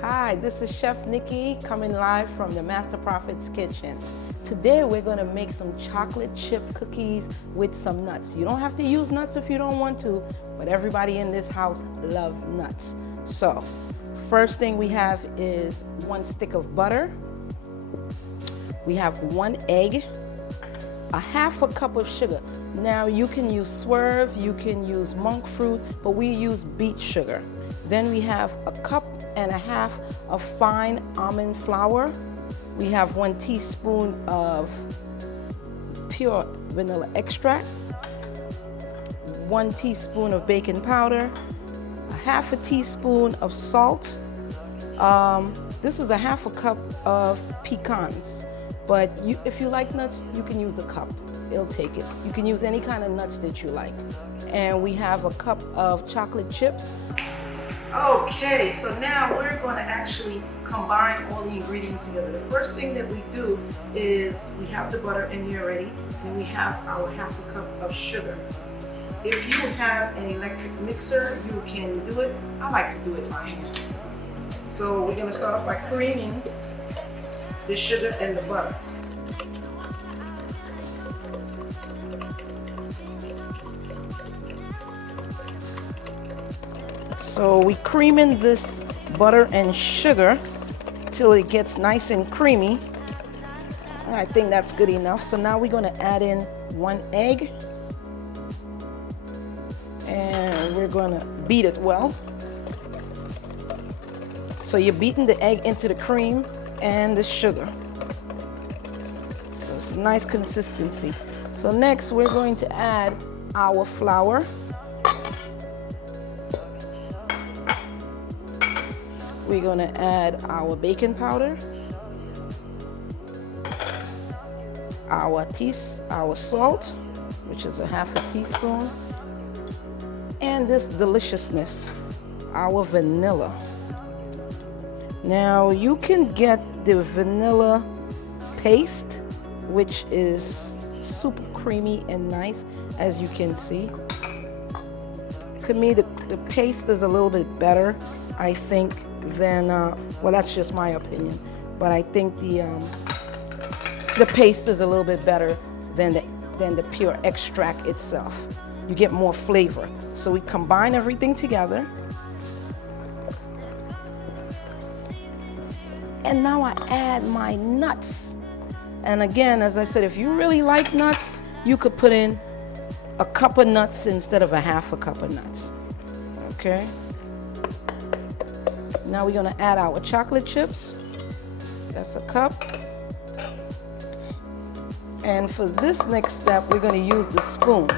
Hi, this is Chef Nikki coming live from the Master Prophet's Kitchen. Today we're going to make some chocolate chip cookies with some nuts. You don't have to use nuts if you don't want to, but everybody in this house loves nuts. So, first thing we have is 1 stick of butter. We have 1 egg, a half a cup of sugar. Now you can use Swerve, you can use monk fruit, but we use beet sugar. Then we have a cup and a half of fine almond flour. We have 1 teaspoon of pure vanilla extract, 1 teaspoon of baking powder, a half a teaspoon of salt. This is a half a cup of pecans, but if you like nuts, you can use a cup. It'll take it. You can use any kind of nuts that you like. And we have a cup of chocolate chips. Okay, so now we're going to actually combine all the ingredients together. The first thing that we do is we have the butter in here already, and we have our half a cup of sugar. If you have an electric mixer, you can do it. I like to do it by hand. So we're going to start off by creaming the sugar and the butter. So we cream in this butter and sugar till it gets nice and creamy. I think that's good enough. So now we're going to add in 1 egg, and we're going to beat it well. So you're beating the egg into the cream and the sugar. So it's a nice consistency. So next we're going to add our flour. We're going to add our baking powder, our salt, which is a half a teaspoon, and this deliciousness, our vanilla. Now you can get the vanilla paste, which is super creamy and nice, as you can see. To me, the paste is a little bit better, I think, than, well, that's just my opinion, but I think the paste is a little bit better than the pure extract itself. You get more flavor. So we combine everything together. And now I add my nuts. And again, as I said, if you really like nuts, you could put in a cup of nuts instead of a half a cup of nuts. Okay? Now we're going to add our chocolate chips. That's a cup. And for this next step, we're going to use the spoon.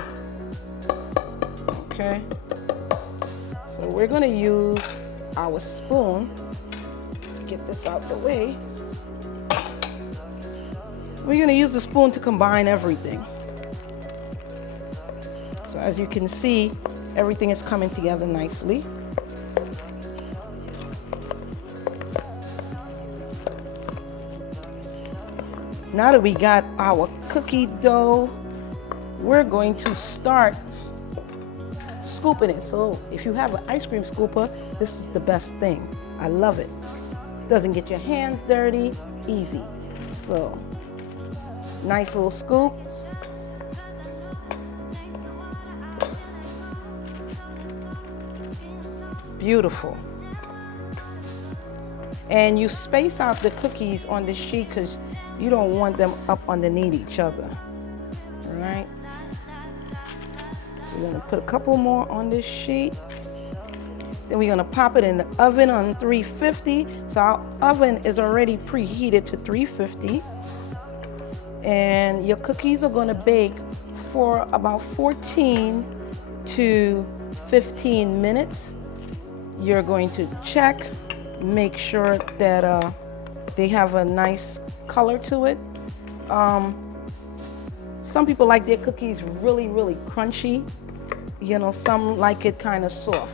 Okay? So we're going to use our spoon. Get this out the way. We're going to use the spoon to combine everything. So as you can see, everything is coming together nicely. Now that we got our cookie dough, we're going to start scooping it. So if you have an ice cream scooper, this is the best thing. I love it. Doesn't get your hands dirty, easy. So, nice little scoop. Beautiful. And you space out the cookies on the sheet because you don't want them up underneath each other. All right. So we're gonna put a couple more on this sheet. Then we're gonna pop it in the oven on 350. So our oven is already preheated to 350. And your cookies are gonna bake for about 14 to 15 minutes. You're going to check, make sure that they have a nice color to it. Some people like their cookies really, really crunchy. You know, some like it kind of soft.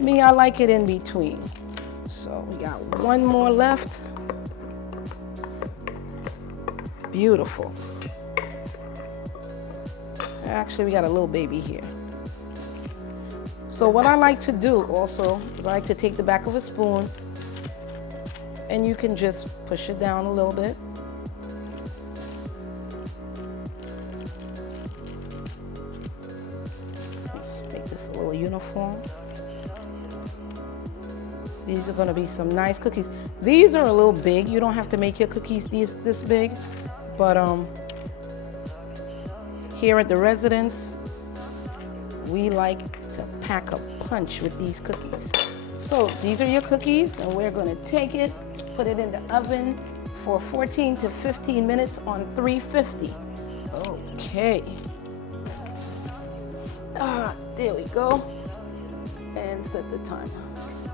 Me, I like it in between. So we got one more left. Beautiful. Actually, we got a little baby here. So what I like to do also, I like to take the back of a spoon and you can just push it down a little bit. Let's make this a little uniform. These are gonna be some nice cookies. These are a little big. You don't have to make your cookies this big, but here at the residence, we like to pack a punch with these cookies. So these are your cookies, and we're gonna take it, put it in the oven for 14 to 15 minutes on 350. Okay. There we go. And set the timer.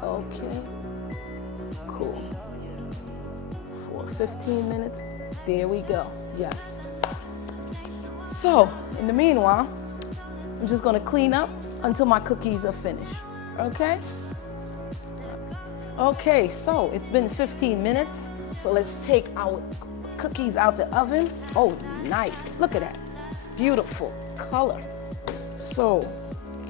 Okay. Cool. For 15 minutes. There we go. Yes. So, in the meanwhile, I'm just gonna clean up until my cookies are finished. Okay? Okay, so it's been 15 minutes. So let's take our cookies out the oven. Oh, nice. Look at that. Beautiful color. So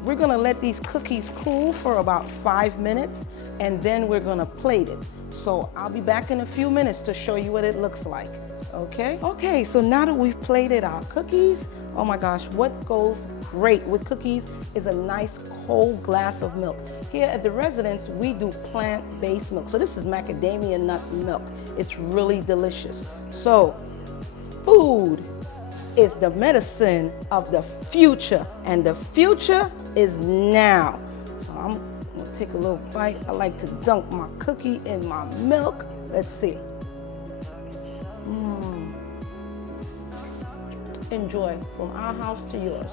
we're gonna let these cookies cool for about 5 minutes, and then we're gonna plate it. So I'll be back in a few minutes to show you what it looks like. Okay? Okay, so now that we've plated our cookies, oh my gosh, what goes great with cookies is a nice cold glass of milk. Here at the residence, we do plant-based milk. So this is macadamia nut milk. It's really delicious. So food is the medicine of the future, and the future is now. So I'm gonna take a little bite. I like to dunk my cookie in my milk. Let's see. Enjoy from our house to yours.